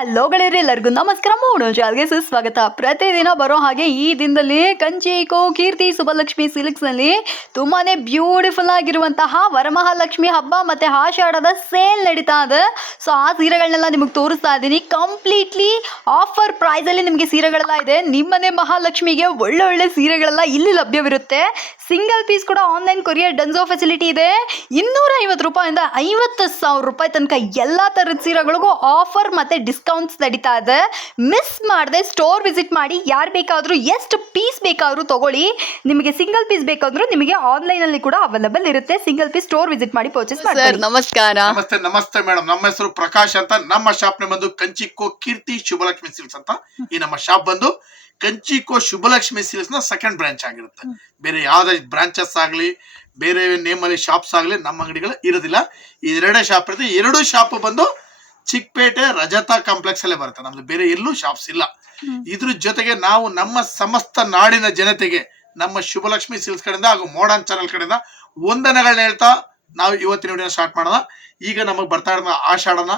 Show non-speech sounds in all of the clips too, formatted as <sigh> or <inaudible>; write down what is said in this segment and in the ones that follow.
Hello ಎಲ್ಲರಿಗೂ ನಮಸ್ಕಾರ ಮೂಡು ಚಾಲ್ಗೆ ಸುಸ್ವಾಗತ. ಪ್ರತಿದಿನ ಬರೋ ಹಾಗೆ ಈ ದಿನದಲ್ಲಿ ಕಂಚಿ ಕೋ ಕೀರ್ತಿ ಸುಬ್ಬಲಕ್ಷ್ಮಿ ಸಿಲ್ಕ್ಸ್ನಲ್ಲಿ ತುಂಬಾನೇ ಬ್ಯೂಟಿಫುಲ್ ಆಗಿರುವಂತಹ ವರಮಹಾಲಕ್ಷ್ಮಿ ಹಬ್ಬ ಮತ್ತೆ ಆಷಾಢದ ಸೇಲ್ ನಡೀತಾ ಇದೆ. ಸೊ ಆ ಸೀರೆಗಳನ್ನೆಲ್ಲ ನಿಮಗೆ ತೋರಿಸ್ತಾ ಇದ್ದೀನಿ. ಕಂಪ್ಲೀಟ್ಲಿ ಆಫರ್ ಪ್ರೈಸಲ್ಲಿ ನಿಮಗೆ ಸೀರೆಗಳೆಲ್ಲ ಇದೆ. ನಿಮ್ಮನೆ ಮಹಾಲಕ್ಷ್ಮಿಗೆ ಒಳ್ಳೆ ಒಳ್ಳೆ ಸೀರೆಗಳೆಲ್ಲ ಇಲ್ಲಿ ಲಭ್ಯವಿರುತ್ತೆ. ಸಿಂಗಲ್ ಪೀಸ್ ಕೂಡ ಆನ್ಲೈನ್ ಕೊರಿಯರ್ ಡನ್ಸೋ ಫೆಸಿಲಿಟಿ ಇದೆ. ಇನ್ನೂರ ಐವತ್ತು ರೂಪಾಯಿಂದ ಐವತ್ತು ಸಾವಿರ ರೂಪಾಯಿ ತನಕ ಎಲ್ಲ ಥರದ ಸೀರೆಗಳಿಗೂ ಆಫರ್ ಮತ್ತೆ ಡಿಸ್ಕೌಂಟ್ಸ್ ನಡೀತಾ ಇದೆ. ಮಿಸ್ ಮಾಡದೆ ಸ್ಟೋರ್ ವಿಸಿಟ್ ಮಾಡಿ ಯಾರು ಬೇಕಾದರೂ ಎಷ್ಟು ಪೀಸ್ ಬೇಕಾದರೂ ತಗೊಳ್ಳಿ. ನಿಮಗೆ ಸಿಂಗಲ್ ಪೀಸ್ ಬೇಕಾದರೂ ನಿಮಗೆ ಆನ್ಲೈನಲ್ಲಿ ಕೂಡ ಅವೈಲೇಬಲ್ ಇರುತ್ತೆ. ಸಿಂಗಲ್ ಪೀಸ್ ಸ್ಟೋರ್ ವಿಸಿಟ್ ಮಾಡಿ ಪರ್ಚೇಸ್ ಸರ್ ಮಾಡಿ ನಮಸ್ಕಾರ. ನಮಸ್ತೆ ನಮಸ್ತೆ ಮೇಡಮ್ ನಮ್ಮ ಹೆಸರು ಪ್ರಕಾಶ್ ಅಂತ. ನಮ್ಮ ಶಾಪ್ನ ಬಂದು ಕಂಚಿಕೋ ಕೀರ್ತಿ ಶುಭಲಕ್ಷ್ಮಿ ಸಿಲ್ಸ್ ಅಂತ. ಈ ನಮ್ಮ ಶಾಪ್ ಬಂದು ಕಂಚಿಕೋ ಶುಭಲಕ್ಷ್ಮಿ ಸಿಲ್ಸ್ನ ಸೆಕೆಂಡ್ ಬ್ರಾಂಚ್ ಆಗಿರುತ್ತೆ. ಬೇರೆ ಯಾವ್ದೇ ಬ್ರಾಂಚಸ್ ಆಗಲಿ ಬೇರೆ ನೇಮಲ್ಲಿ ಅಲ್ಲಿ ಶಾಪ್ಸ್ ಆಗಲಿ ನಮ್ಮ ಅಂಗಡಿಗಳು ಇರೋದಿಲ್ಲ. ಇದೆರಡೇ ಎರಡೇ ಶಾಪ್ ಇರುತ್ತೆ. ಎರಡು ಶಾಪ್ ಬಂದು ಚಿಕ್ಕಪೇಟೆ ರಜತಾ ಕಾಂಪ್ಲೆಕ್ಸ್ ಅಲ್ಲೇ ಬರುತ್ತೆ. ನಮ್ದು ಬೇರೆ ಎಲ್ಲೂ ಶಾಪ್ಸ್ ಇಲ್ಲ. ಇದ್ರ ಜೊತೆಗೆ ನಾವು ನಮ್ಮ ಸಮಸ್ತ ನಾಡಿನ ಜನತೆಗೆ ನಮ್ಮ ಶುಭಲಕ್ಷ್ಮಿ ಸಿಲ್ಸ್ ಕಡೆಯಿಂದ ಹಾಗೂ ಮೋಡನ್ ಚಾನೆಲ್ ಕಡೆಯಿಂದ ವಂದನೆಗಳನ್ನ ಹೇಳ್ತಾ ನಾವು ಇವತ್ತಿನ ವಿಡಿಯೋ ಸ್ಟಾರ್ಟ್ ಮಾಡೋಣ. ಈಗ ನಮಗೆ ಬರ್ತಾ ಇರೋ ಆಷಾಢನ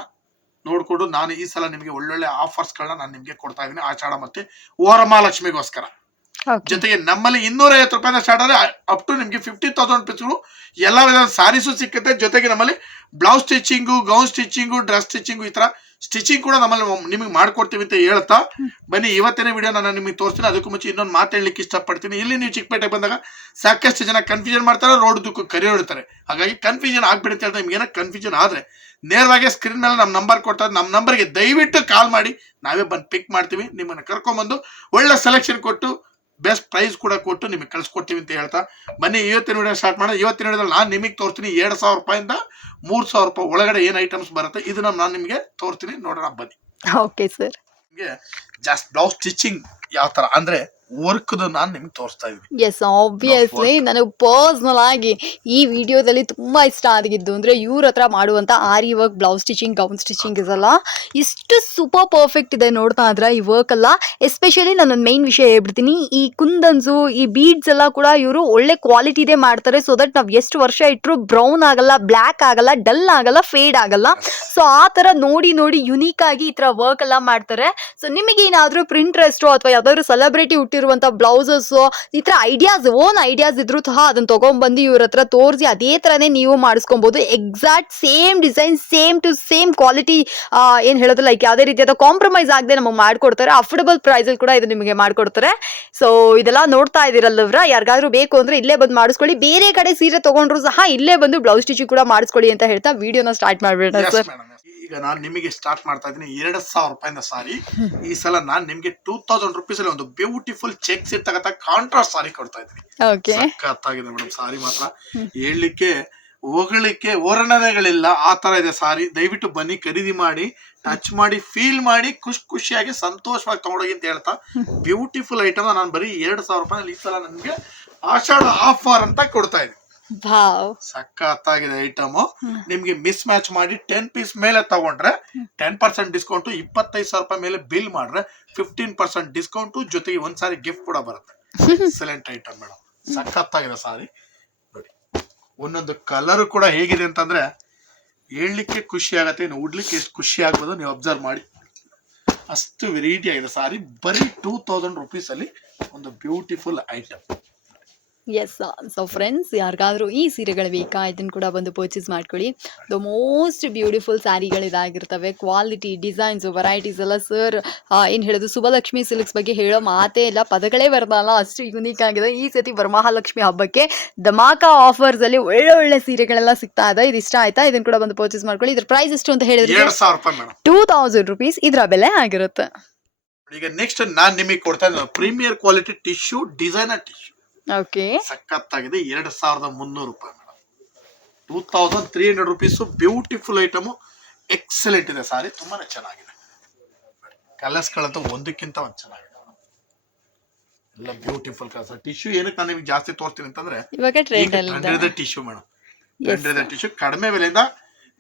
ನೋಡ್ಕೊಂಡು ನಾನು ಈ ಸಲ ನಿಮಗೆ ಒಳ್ಳೊಳ್ಳೆ ಆಫರ್ಸ್ಗಳನ್ನ ನಾನು ನಿಮಗೆ ಕೊಡ್ತಾ ಇದ್ದೀನಿ. ಆಷಾಢ ಮತ್ತೆ ವರಮಹಾಲಕ್ಷ್ಮಿಗೋಸ್ಕರ. ಜೊತೆಗೆ ನಮ್ಮಲ್ಲಿ ಇನ್ನೂರ ಐವತ್ತು ರೂಪಾಯಿಂದ ಸ್ಟಾರ್ಟ್ ಆದ್ರೆ ಅಪ್ ಟು ನಿಮಗೆ ಫಿಫ್ಟಿ ತೌಸಂಡ್ ಪೀಸ್ಗಳು ಎಲ್ಲ ವಿಧದ ಸಾರೀಸು ಸಿಕ್ಕುತ್ತೆ. ಜೊತೆಗೆ ನಮ್ಮಲ್ಲಿ blouse stitching gown stitching dress stitching ಈ ತರ ಸ್ಟಿಚಿಂಗ್ ಕೂಡ ನಮ್ಮಲ್ಲಿ ನಿಮಗೆ ಮಾಡ್ಕೊಡ್ತೀವಿ ಅಂತ ಹೇಳ್ತಾ ಬನ್ನಿ. ಇವತ್ತಿನ ವಿಡಿಯೋ ನಾನು ನಿಮಗೆ ತೋರಿಸ್ತೀನಿ. ಅದಕ್ಕೂ ಮುಂಚೆ ಇನ್ನೊಂದು ಮಾತು ಹೇಳಲಿಕ್ಕೆ ಇಷ್ಟಪಡ್ತೀನಿ. ಇಲ್ಲಿ ನೀವು ಚಿಕ್ಕಪೇಟೆ ಬಂದಾಗ ಸಾಕಷ್ಟು ಜನ ಕನ್ಫ್ಯೂಷನ್ ಮಾಡ್ತಾರೆ ರೋಡ್ ದುಕ್ಕು ಕರೆಯೋಡ್ತಾರೆ ಹಾಗಾಗಿ ಕನ್ಫ್ಯೂಷನ್ ಆಗ್ಬಿಡಿ ಅಂತ ಹೇಳ್ತಾ ನಿಮ್ಗೆ ಏನೋ ಕನ್ಫ್ಯೂಷನ್ ಆದ್ರೆ ನೇರವಾಗಿ ಸ್ಕ್ರೀನ್ ಮೇಲೆ ನಮ್ಮ ನಂಬರ್ ಕೊಡ್ತಾರೆ ನಮ್ಮ ನಂಬರ್ಗೆ ದಯವಿಟ್ಟು ಕಾಲ್ ಮಾಡಿ. ನಾವೇ ಬಂದು ಪಿಕ್ ಮಾಡ್ತೀವಿ. ನಿಮ್ಮನ್ನ ಕರ್ಕೊಂಬಂದು ಒಳ್ಳೆ ಸೆಲೆಕ್ಷನ್ ಕೊಟ್ಟು ಬೆಸ್ಟ್ ಪ್ರೈಸ್ ಕೂಡ ಕೊಟ್ಟು ನಿಮಗೆ ಕಳಿಸ್ಕೊಡ್ತೀವಿ ಅಂತ ಹೇಳ್ತಾ ಬನ್ನಿ ಇವತ್ತಿನ ವಿಡಿಯೋ ಸ್ಟಾರ್ಟ್ ಮಾಡೋದು ಇವತ್ತಿನ ವಿಡಿಯೋದಲ್ಲಿ ನಾನು ನಿಮಗೆ ತೋರಿಸ್ತೀನಿ ಎರಡು ಸಾವಿರ ರೂಪಾಯಿಂದ ಮೂರು ಸಾವಿರ ರೂಪಾಯಿ ಒಳಗಡೆ ಏನು ಐಟಮ್ಸ್ ಬರುತ್ತೆ ಇದನ್ನ ನಾನು ನಿಮಗೆ ತೋರಿಸ್ತೀನಿ ನೋಡೋಣ ಬನ್ನಿ. ಓಕೆ ಸರ್ ನಿಮಗೆ ಜಾಸ್ತಿ ಬ್ಲೌಸ್ ಸ್ಟಿಚಿಂಗ್ ಯಾವ ಥರ ಅಂದ್ರೆ ವರ್ಕ್ದು ನಾನು ನಿಮ್ಗೆ ತೋರಿಸ್ತಾ ಇದ್ದೀನಿ ಎಸ್ ಆಬ್ವಿಯಸ್ಲಿ ನನಗೆ ಪರ್ಸ್ನಲ್ ಆಗಿ ಈ ವಿಡಿಯೋದಲ್ಲಿ ತುಂಬಾ ಇಷ್ಟ ಆಗಿದ್ದು ಅಂದ್ರೆ ಇವ್ರ ಹತ್ರ ಮಾಡುವಂತ aari work blouse stitching gown stitching ಇಸಲ್ಲ ಇಷ್ಟು ಸೂಪರ್ ಪರ್ಫೆಕ್ಟ್ ಇದೆ ನೋಡ್ತಾ ಇದ್ರೆ ಈ ವರ್ಕ್ ಅಲ್ಲ ಎಸ್ಪೆಷಲಿ ನಾನೊಂದು ಮೈನ್ ವಿಷಯ ಹೇಳ್ಬಿಡ್ತೀನಿ ಈ ಕುಂದನ್ಸು ಈ ಬೀಡ್ಸ್ ಎಲ್ಲ ಕೂಡ ಇವರು ಒಳ್ಳೆ ಕ್ವಾಲಿಟಿದೇ ಮಾಡ್ತಾರೆ ಸೊ ದಟ್ ನಾವು ಎಷ್ಟು ವರ್ಷ ಇಟ್ಟರು ಬ್ರೌನ್ ಆಗಲ್ಲ ಬ್ಲ್ಯಾಕ್ ಆಗಲ್ಲ ಡಲ್ ಆಗಲ್ಲ ಫೇಡ್ ಆಗಲ್ಲ. ಸೊ ಆ ಥರ ನೋಡಿ ನೋಡಿ ಯುನೀಕ್ ಆಗಿ ಈ ಥರ ವರ್ಕ್ ಎಲ್ಲ ಮಾಡ್ತಾರೆ. ಸೊ ನಿಮಗೆ ಏನಾದರೂ ಪ್ರಿಂಟ್ರೆಸ್ಟು ಅಥವಾ ಯಾವ್ದಾದ್ರು ಸೆಲೆಬ್ರಿಟಿ ಹುಟ್ಟಿರುವಂಥ ಬ್ಲೌಸಸ್ ಈ ತರ ಐಡಿಯಾಸ್ ಓನ್ ಐಡಿಯಾಸ್ ಇದ್ರೂ ಸಹ ಅದನ್ನ ತಗೊಂಡ್ಬಂದು ಇವ್ರ ಹತ್ರ ತೋರಿಸಿ ಅದೇ ತರನೇ ನೀವು ಮಾಡಿಸ್ಕೊಬಹುದು exact same design same to same quality ಏನು ಹೇಳೋದು ಲೈಕ್ ಯಾವುದೇ ರೀತಿಯಾದ ಕಾಂಪ್ರಮೈಸ್ ಆಗದೆ ನಮಗೆ ಮಾಡ್ಕೊಡ್ತಾರೆ. ಅಫೋರ್ಡಬಲ್ ಪ್ರೈಸಲ್ಲಿ ಕೂಡ ಇದು ನಿಮಗೆ ಮಾಡ್ಕೊಡ್ತಾರೆ. ಸೊ ಇದೆಲ್ಲ ನೋಡ್ತಾ ಇದ್ದೀರಲ್ಲವ್ರ ಯಾರಿಗಾದ್ರೂ ಬೇಕು ಅಂದ್ರೆ ಇಲ್ಲೇ ಬಂದು ಮಾಡಿಸ್ಕೊಳ್ಳಿ. ಬೇರೆ ಕಡೆ ಸೀರೆ ತಗೊಂಡ್ರು ಸಹ ಇಲ್ಲೇ ಬಂದು ಬ್ಲೌಸ್ ಸ್ಟಿಚಿಂಗ್ ಕೂಡ ಮಾಡಿಸ್ಕೊಳ್ಳಿ ಅಂತ ಹೇಳ್ತಾ ವಿಡಿಯೋನ ಸ್ಟಾರ್ಟ್ ಮಾಡ್ಬೇಡ ಸರ್. ಈಗ ನಾನು ನಿಮಗೆ ಸ್ಟಾರ್ಟ್ ಮಾಡ್ತಾ ಇದ್ದೀನಿ. ಎರಡು ಸಾವಿರ ರೂಪಾಯಿಂದ ಸಾರಿ. ಈ ಸಲ ನಾನು ನಿಮಗೆ ಟೂ ತೌಸಂಡ್ ರುಪೀಸ್ ಅಲ್ಲಿ ಒಂದು ಬ್ಯೂಟಿಫುಲ್ ಚೆಕ್ಸ್ ಇರ್ತಕ್ಕಂಥ ಕಾಂಟ್ರಾಸ್ಟ್ ಸಾರಿ ಕೊಡ್ತಾ ಇದ್ದೀನಿ. ಓಕೆ ಸಖತ್ತಾಗಿದೆ ಮೇಡಮ್ ಸಾರಿ ಮಾತ್ರ. ಹೇಳಲಿಕ್ಕೆ ಹೊಗಳಿಕ್ಕೆ ವರ್ಣನೆಗಳಿಲ್ಲ. ಆ ತರ ಇದೆ ಸಾರಿ. ದಯವಿಟ್ಟು ಬನ್ನಿ ಖರೀದಿ ಮಾಡಿ ಟಚ್ ಮಾಡಿ ಫೀಲ್ ಮಾಡಿ ಖುಷಿ ಖುಷಿಯಾಗಿ ಸಂತೋಷವಾಗಿ ತಗೊಂಡೋಗಿ ಅಂತ ಹೇಳ್ತಾ. ಬ್ಯೂಟಿಫುಲ್ ಐಟಮ್ ನಾನು ಬರೀ ಎರಡು ಸಾವಿರ ರೂಪಾಯಿ ಈ ಸಲ ನನಗೆ ಆಷಾಢ ಆಫರ್ ಅಂತ ಕೊಡ್ತಾ ಇದ್ದೀನಿ. ಭಾವ್ ಸಖತ್ತಾಗಿದೆ ಐಟಮ್. ನಿಮ್ಗೆ ಮಿಸ್ ಮ್ಯಾಚ್ ಮಾಡಿ ಟೆನ್ ಪೀಸ್ ಮೇಲೆ ತಗೊಂಡ್ರೆ ಟೆನ್ ಪರ್ಸೆಂಟ್ ಡಿಸ್ಕೌಂಟ್ ಇಪ್ಪತ್ತೈದು ಸಾವಿರ ರೂಪಾಯಿ ಮೇಲೆ ಬಿಲ್ ಮಾಡ್ರೆ ಫಿಫ್ಟೀನ್ ಪರ್ಸೆಂಟ್ ಡಿಸ್ಕೌಂಟ್ ಜೊತೆಗೆ ಒಂದ್ ಸಾರಿ ಗಿಫ್ಟ್ ಕೂಡ ಬರುತ್ತೆ. ಎಕ್ಸಲೆಂಟ್ ಐಟಮ್ ಮೇಡಮ್ ಸಖತ್ತಾಗಿದೆ ಸಾರಿ. ನೋಡಿ ಒಂದೊಂದು ಕಲರ್ ಕೂಡ ಹೇಗಿದೆ ಅಂತಂದ್ರೆ ಹೇಳಲಿಕ್ಕೆ ಖುಷಿ ಆಗತ್ತೆ ಇನ್ನು ಉಡ್ಲಿಕ್ಕೆ ಎಷ್ಟು ಖುಷಿ ಆಗ್ಬೋದು ನೀವು ಅಬ್ಸರ್ವ್ ಮಾಡಿ. ಅಷ್ಟು ವೆರೈಟಿ ಆಗಿದೆ ಸಾರಿ. ಬರೀ ಟೂ ತೌಸಂಡ್ ರುಪೀಸಲ್ಲಿ ಒಂದು beautiful item S so friends ಯಾರಿಗಾದ್ರೂ ಈ ಸೀರೆಗಳು ಬೇಕಾ? ಇದನ್ನು ಕೂಡ ಬಂದು ಪರ್ಚೇಸ್ ಮಾಡ್ಕೊಳ್ಳಿ. ದ ಮೋಸ್ಟ್ ಬ್ಯೂಟಿಫುಲ್ ಸ್ಯಾರಿಗಳು ಇದಾಗಿರ್ತವೆ. ಕ್ವಾಲಿಟಿ ಡಿಸೈನ್ಸು ವೆರೈಟೀಸ್ ಎಲ್ಲ ಸರ್ ಏನು ಹೇಳೋದು? ಸುಭಲಕ್ಷ್ಮಿ ಸಿಲ್ಕ್ಸ್ ಬಗ್ಗೆ ಹೇಳೋ ಮಾತೇ ಇಲ್ಲ. ಪದಗಳೇ ಬರಲ್ಲ ಅಷ್ಟು ಯುನೀಕ್ ಆಗಿದೆ. ಈ ಸತಿ ವರಮಹಾಲಕ್ಷ್ಮಿ ಹಬ್ಬಕ್ಕೆ ಧಮಾಕ ಆಫರ್ಸಲ್ಲಿ ಒಳ್ಳೆ ಒಳ್ಳೆ ಸೀರೆಗಳೆಲ್ಲ ಸಿಗ್ತಾ ಇದೆ. ಇದು ಇಷ್ಟ ಆಯ್ತಾ? ಇದನ್ನು ಕೂಡ ಬಂದು ಪರ್ಚೇಸ್ ಮಾಡ್ಕೊಳ್ಳಿ. ಇದ್ರ ಪ್ರೈಸ್ ಎಷ್ಟು ಅಂತ ಹೇಳಿದ್ರೆ? ಟೂ ತೌಸಂಡ್ ರುಪೀಸ್ ಇದರ ಬೆಲೆ ಆಗಿರುತ್ತೆ. ಈಗ ನೆಕ್ಸ್ಟ್ ನಾನು ನಿಮಗೆ ಕೊಡ್ತಾ ಇದ್ದೀನಿ. Premier quality tissue designer tissue okay ಸಖತ್ತಾಗಿದೆ. ಎರಡು ಸಾವಿರದ ಮುನ್ನೂರು ರೂಪಾಯಿ madam. Two thousand three hundred rupees beautiful item excellent ಇದೆ ಸಾರಿ. ತುಂಬಾನೇ ಚೆನ್ನಾಗಿದೆ. ಕಲರ್ಸ್ಗಳಂತೂ ಒಂದಕ್ಕಿಂತ ಒಂದು ಚೆನ್ನಾಗಿದೆ ಎಲ್ಲ ಬ್ಯೂಟಿಫುಲ್ ಕಲರ್ಸ್ ಟಿಶ್ಯೂ ಏನಕ್ಕೆ ನಾನು ನಿಮ್ಗೆ ಜಾಸ್ತಿ ತೋರ್ತೀನಿ ಅಂತಂದ್ರೆ trend tissue madam. Trend tissue ಕಡಿಮೆ ಬೆಲೆಯಿಂದ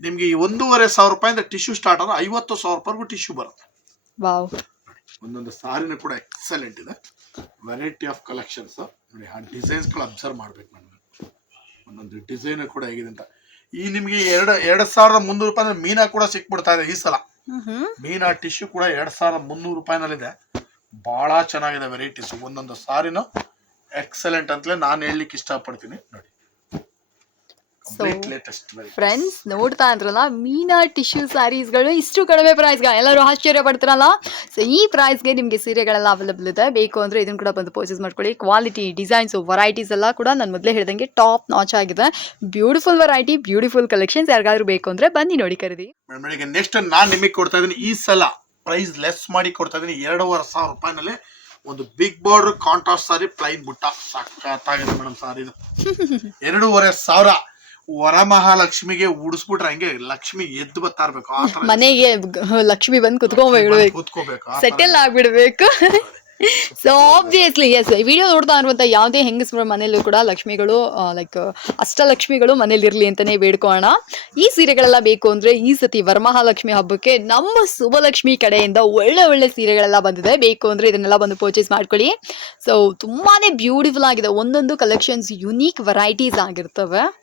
ನಿಮ್ಗೆ ಈ ಒಂದೂವರೆ ಸಾವಿರ ರೂಪಾಯಿಂದ ಟಿಶ್ಯೂ ಸ್ಟಾರ್ಟ್ ಆದ್ರೆ ಐವತ್ತು ಸಾವಿರ ರೂಪಾಯಿಗೂ ಟಿಶ್ಯೂ ಬರುತ್ತೆ. ಒಂದೊಂದು ಸಾರಿನೂ ಕೂಡ ಎಕ್ಸಲೆಂಟ್ ಇದೆ. ವೆರೈಟಿ ಆಫ್ ಕಲೆಕ್ಷನ್ಸ್ ನೋಡಿ ಆ ಡಿಸೈನ್ಸ್ಗಳು ಅಬ್ಸರ್ವ್ ಮಾಡ್ಬೇಕು ನಾನು ಒಂದೊಂದು ಡಿಸೈನ್ ಕೂಡ ಹೇಗಿದೆ ಅಂತ. ಈ ನಿಮಗೆ ಎರಡು ಎರಡು ಸಾವಿರದ ಮುನ್ನೂರು ರೂಪಾಯಿ ಅಂದ್ರೆ ಮೀನಾ ಕೂಡ ಸಿಕ್ಬಿಡ್ತಾ ಇದೆ ಈ ಸಲ. ಮೀನಾ ಟಿಶ್ಯೂ ಕೂಡ ಎರಡ್ ಸಾವಿರದ ಮುನ್ನೂರು ರೂಪಾಯಿನಲ್ಲಿದೆ. ಬಹಳ ಚೆನ್ನಾಗಿದೆ ವೆರೈಟೀಸ್ ಒಂದೊಂದು ಸಾರಿನೂ ಎಕ್ಸಲೆಂಟ್ ಅಂತಲೇ ನಾನು ಹೇಳಲಿಕ್ಕೆ ಇಷ್ಟಪಡ್ತೀನಿ. ನೋಡಿ. ಲೇಟೆಸ್ಟ್ ಫ್ರೆಂಡ್ಸ್ ನೋಡ್ತಾ ಇದ್ರಲ್ಲ ಮೀನಾ ಟಿಶ್ಯೂ ಸ್ಯಾರೀಸ್ಗಳು ಇಷ್ಟು ಕಡಿಮೆ ಪ್ರೈಸ್ಗಳು ಎಲ್ಲರೂ ಆಶ್ಚರ್ಯ ಪಡ್ತಾರಲ್ಲ? ಸೊ ಈ ಪ್ರೈಸ್ಗೆ ನಿಮಗೆ ಸೀರೆಗಳೆಲ್ಲ ಅವೈಲೇಬಲ್ ಇದೆ. ಬೇಕು ಅಂದರೆ ಇದನ್ನು ಕೂಡ ಬಂದು ಪರ್ಚೇಸ್ ಮಾಡ್ಕೊಳ್ಳಿ. ಕ್ವಾಲಿಟಿ ಡಿಸೈನ್ಸು ವೆರೈಟೀಸ್ ಎಲ್ಲ ಕೂಡ ನಾನು ಮೊದಲೇ ಹೇಳ್ದಂಗೆ ಟಾಪ್ ನಾಚ್ ಆಗಿದೆ. ಬ್ಯೂಟಿಫುಲ್ ವೆರೈಟಿ ಬ್ಯೂಟಿಫುಲ್ ಕಲೆಕ್ಷನ್ಸ್ ಯಾರಿಗಾದ್ರೂ ಬೇಕು ಅಂದರೆ ಬನ್ನಿ ನೋಡಿ ಖರೀದಿ. ನೆಕ್ಸ್ಟ್ ನಾನು ನಿಮಗೆ ಕೊಡ್ತಾ ಇದ್ದೀನಿ ಈ ಸಲ ಪ್ರೈಸ್ ಲೆಸ್ ಮಾಡಿ ಕೊಡ್ತಾ ಇದ್ದೀನಿ ಎರಡೂವರೆ ಸಾವಿರ ರೂಪಾಯಿನಲ್ಲಿ ಒಂದು big border contrast sari plain butta ಸಖತ್ತಾಗಿದೆ ಮೇಡಮ್ ಸಾರಿ ಇದು. <laughs> ಎರಡೂವರೆ ಸಾವಿರ. ವರಮಹಾಲಕ್ಷ್ಮಿಗೆ ಉಡಿಸ್ಬಿಟ್ರೆ ಹಂಗೆ ಲಕ್ಷ್ಮಿ ಎದ್ದು ಬತ್ತಾರ್ಬೇಕು ಆ ತರ ಮನೆಗೆ ಗ- ಲಕ್ಷ್ಮಿ ಬಂದು ಕುತ್ಕೊಂಡ್ಬಿಡ್ಬೇಕು ಕೂತ್ಕೋಬೇಕು ಆ ಸೆಟಲ್ ಆಗ್ಬಿಡ್ಬೇಕು. ಸೊ ಆಬ್ವಿಯಸ್ಲಿ ಎಸ್ ವಿಡಿಯೋ ನೋಡ್ತಾ ಇರುವಂಥ ಯಾವುದೇ ಹೆಂಗಸ್ರ ಮನೆಯಲ್ಲೂ ಕೂಡ ಲಕ್ಷ್ಮಿಗಳು ಲೈಕ್ ಅಷ್ಟಲಕ್ಷ್ಮಿಗಳು ಮನೇಲಿ ಇರಲಿ ಅಂತಲೇ ಬೇಡ್ಕೋಣ ಈ ಸೀರೆಗಳೆಲ್ಲ ಬೇಕು ಅಂದರೆ ಈ ಸತಿ ವರಮಹಾಲಕ್ಷ್ಮಿ ಹಬ್ಬಕ್ಕೆ ನಮ್ಮ ಸುಭಲಕ್ಷ್ಮಿ ಕಡೆಯಿಂದ ಒಳ್ಳೆ ಒಳ್ಳೆ ಸೀರೆಗಳೆಲ್ಲ ಬಂದಿದೆ. ಬೇಕು ಅಂದರೆ ಇದನ್ನೆಲ್ಲ ಬಂದು ಪರ್ಚೇಸ್ ಮಾಡ್ಕೊಳ್ಳಿ. ಸೊ ತುಂಬಾ ಬ್ಯೂಟಿಫುಲ್ ಆಗಿದೆ. ಒಂದೊಂದು ಕಲೆಕ್ಷನ್ಸ್ ಯುನೀಕ್ ವೆರೈಟೀಸ್ ಆಗಿರ್ತವೆ.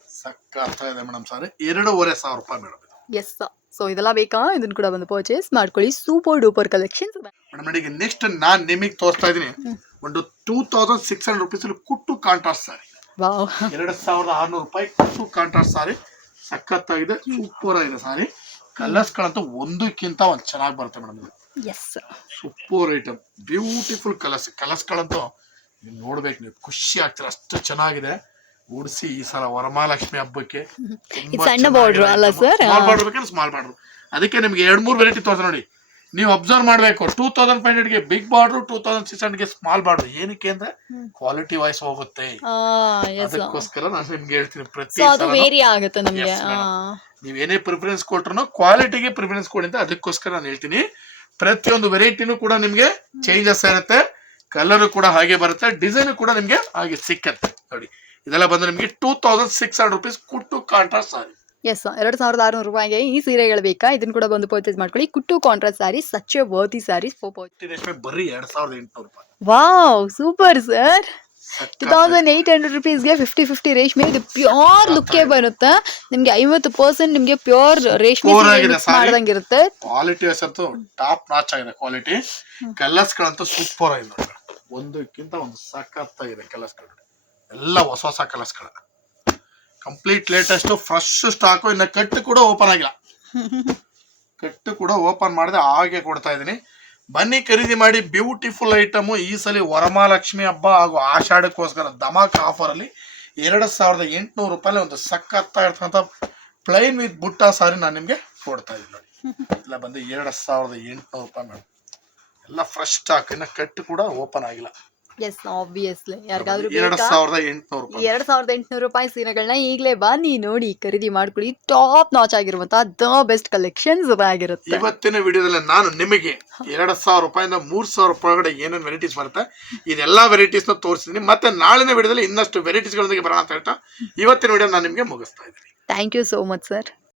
ಇದೆ ಮೇಡಮ್ ಸಾರಿ. ಎರಡೂವರೆ ಸಾವಿರ ರೂಪಾಯಿ ಮೇಡಮ್ ಎಸ್ ಸೊ ಇದೆಲ್ಲ ಬೇಕಾ? ಇದನ್ನ ಕೂಡ ಬಂದು ಪರ್ಚೇಸ್ ಮಾಡ್ಕೊಳ್ಳಿ. ಸೂಪರ್ ಡೂಪರ್ ಕಲೆಕ್ಷನ್ ಮೇಡಮ್ ಈಗ ನೆಕ್ಸ್ಟ್ ನಾನು ನಿಮಗೆ ತೋರಿಸ್ತಾ ಇದ್ದೀನಿ. ಒಂದು two thousand six hundred rupees ಕುಟ್ಟು ಕಾಂಟ್ರಾಸ್ಟ್ ಸಾರಿ ಎರಡು ಸಾವಿರದ ಆರ್ನೂರು ರೂಪಾಯಿ ಕುಟ್ಟು ಕಾಂಟ್ರಾಸ್ಟ್ ಸಾರಿ ಸಖತ್ತಾಗಿದೆ ಸೂಪರ್ ಆಗಿದೆ ಸಾರಿ ಕಲರ್ಸ್ಗಳಂತೂ ಒಂದಕ್ಕಿಂತ ಒಂದು ಚೆನ್ನಾಗಿ ಬರುತ್ತೆ ಮೇಡಮ್ ಇದು. Yes super item beautiful colours ಕಲರ್ಸ್ಗಳಂತೂ ನೀವು ನೋಡ್ಬೇಕು ನೀವು ಖುಷಿ ಆಗ್ತೀರ. ಅಷ್ಟು ಚೆನ್ನಾಗಿದೆ. ಉಡಿಸಿ ಈ ಸಲ ವರಮಹಾಲಕ್ಷ್ಮಿ ಹಬ್ಬಕ್ಕೆ ಸಣ್ಣ ಬಾರ್ಡರ್ ಅಲ್ಲ ಸರ್ ಸ್ಮಾಲ್ ಬಾರ್ಡರ್ ಬೇಕಂದ್ರೆ ಸ್ಮಾಲ್ ಬಾರ್ಡರ್ ಅದಕ್ಕೆ ನಿಮ್ಗೆ ಎರಡ್ ಮೂರು ವೆರೈಟಿ ತೋರ್ಸ ನೋಡಿ. ನೀವು ಅಬ್ಸರ್ವ್ ಮಾಡಬೇಕು. Two thousand five ಹಂಡ್ರೆಡ್ಗೆ big border two thousand six ಹಂಡ್ರೆಡ್ಗೆ small border ಏನಕ್ಕೆ ಅಂದ್ರೆ ಕ್ವಾಲಿಟಿ ವೈಸ್ ಹೋಗುತ್ತೆ. ಅದಕ್ಕೋಸ್ಕರ ನಾನು ನಿಮ್ಗೆ ಹೇಳ್ತೀನಿ ಪ್ರತಿ ನೀವ್ ಏನೇ ಪ್ರಿಫರೆನ್ಸ್ ಕೊಟ್ರು ಕ್ವಾಲಿಟಿಗೆ ಪ್ರಿಫರೆನ್ಸ್ ಕೊಡಿ ಅಂತ ಅದಕ್ಕೋಸ್ಕರ ನಾನು ಹೇಳ್ತೀನಿ. ಪ್ರತಿಯೊಂದು ವೆರೈಟಿನೂ ಕೂಡ ನಿಮ್ಗೆ ಚೇಂಜಸ್ ಇರುತ್ತೆ. ಕಲರ್ ಕೂಡ ಹಾಗೆ ಬರುತ್ತೆ. ಡಿಸೈನ್ ಕೂಡ ನಿಮ್ಗೆ ಹಾಗೆ ಸಿಕ್ಕತ್ತೆ. ನೋಡಿ. ಇದೆಲ್ಲ ಬಂದು ನಿಮಗೆ two thousand six hundred rupees ಕುಟ್ಟು ಕಾಂಟ್ರಾಸ್ಟ್ ಸಾರಿ ಎಸ್ ಎರಡು ಸಾವಿರದ ಆರುನೂರು ರೂಪಾಯಿಗೆ ಈ ಸೀರೆಗಳು ಬೇಕಾ? ಇದನ್ನ ಕೂಡ ಬಂದು ಪರ್ಚೇಸ್ ಮಾಡ್ಕೊಳ್ಳಿ. ಕುಟ್ಟು contrast sari such a worthy sari ರೇಷ್ಮೆ ಬರೀ ಎರಡ್ ಸಾವಿರದ ಎಂಟುನೂರು ರೂಪಾಯಿ. Wow super sir two thousand eight hundred ರುಪೀಸ್ಗೆ fifty fifty ರೇಷ್ಮೆ. ಇದು ಪ್ಯೂರ್ ಲುಕ್ಕೇ ಬರುತ್ತೆ. ನಿಮಗೆ ಐವತ್ತು ಪರ್ಸೆಂಟ್ ನಿಮಗೆ ಪ್ಯೂರ್ ರೇಷ್ಮೆ ಮಾಡ್ದಂಗೆ ಇರುತ್ತೆ. ಕ್ವಾಲಿಟಿ ಅಂತೂ ಟಾಪ್ ನಾಚ್ ಆಗಿದೆ ಕ್ವಾಲಿಟಿ ಕಲರ್ಸ್ ಗಳಂತೂ ಸೂಪರ್ ಆಗಿದೆ ಒಂದಕ್ಕಿಂತ ಒಂದು ಸಖತ್ತಾಗಿದೆ ಕಲರ್ಸ್ಗಳು. ಎಲ್ಲ ಹೊಸ ಹೊಸ ಕಲರ್ಸ್ಗಳು ಕಂಪ್ಲೀಟ್ ಲೇಟೆಸ್ಟ್ ಫ್ರೆಶ್ ಸ್ಟಾಕ್ ಇನ್ನು ಕಟ್ಟು ಕೂಡ ಓಪನ್ ಆಗಿಲ್ಲ. ಕಟ್ಟು ಕೂಡ ಓಪನ್ ಮಾಡಿದೆ ಹಾಗೆ ಕೊಡ್ತಾ ಇದೀನಿ ಬನ್ನಿ ಖರೀದಿ ಮಾಡಿ ಬ್ಯೂಟಿಫುಲ್ ಐಟಮು ಈ ಸಲ ವರಮಹಾಲಕ್ಷ್ಮಿ ಹಬ್ಬ ಹಾಗೂ ಆಷಾಢಕ್ಕೋಸ್ಕರ ಧಮಾಕ ಆಫರ್ ಅಲ್ಲಿ ಎರಡು ಸಾವಿರದ ಎಂಟುನೂರು ರೂಪಾಯಿ ಒಂದು ಸಖತ್ತಾಗಿರ್ತಕ್ಕಂಥ ಪ್ಲೈನ್ ವಿತ್ ಬುಟ್ಟ ಸಾರಿ ನಾನು ನಿಮಗೆ ಕೊಡ್ತಾ ಇದ್ದೀನಿ ನೋಡಿ. ಇಲ್ಲ ಬಂದು ಎರಡು ಸಾವಿರದ ಎಂಟುನೂರು ರೂಪಾಯಿ ಮೇಡಮ್. ಎಲ್ಲ ಫ್ರೆಶ್ ಸ್ಟಾಕ್ ಇನ್ನು ಕಟ್ಟು ಕೂಡ ಓಪನ್ ಆಗಿಲ್ಲ. ಎಸ್ ಆಬ್ವಿಯಸ್ಲಿ ಯಾರಿಗಾದ್ರೂ ಎರಡು ಸಾವಿರದ ಎಂಟುನೂರು ರೂಪಾಯಿ. ಎರಡ್ ಸಾವಿರದ ಎಂಟುನೂರು ರೂಪಾಯಿ ಸೀರೆಗಳನ್ನ ಈಗಲೇ ಬನ್ನಿ ನೋಡಿ ಖರೀದಿ ಮಾಡ್ಕೊಳ್ಳಿ. ಟಾಪ್ ನಾಚ್ ಆಗಿರುವಂತಹ ದ ಬೆಸ್ಟ್ ಕಲೆಕ್ಷನ್ಸ್ ಆಗಿರುತ್ತೆ. ಇವತ್ತಿನ ವಿಡಿಯೋದಲ್ಲಿ ನಾನು ನಿಮಗೆ ಎರಡ್ ಸಾವಿರ ರೂಪಾಯಿಂದ ಮೂರ್ ಸಾವಿರ ರೂಪಾಯಿ ಒಳಗಡೆ ಏನೇನು ವೆರೈಟೀಸ್ ಬರುತ್ತೆ ಇದೆಲ್ಲ ವೆರೈಟೀಸ್ನ ತೋರಿಸಿದ್ದೀನಿ ಮತ್ತೆ ನಾಳಿನ ವಿಡಿಯೋದಲ್ಲಿ ಇನ್ನಷ್ಟು ವೆರೈಟೀಸ್ಗಳೊಂದಿಗೆ ಬರೋಣ ಅಂತ ಹೇಳ್ತಾ ಇವತ್ತಿನ ವಿಡಿಯೋ ನಾನು ನಿಮಗೆ ಮುಗಿಸ್ತಾ ಇದ್ದೀನಿ. Thank you so much sir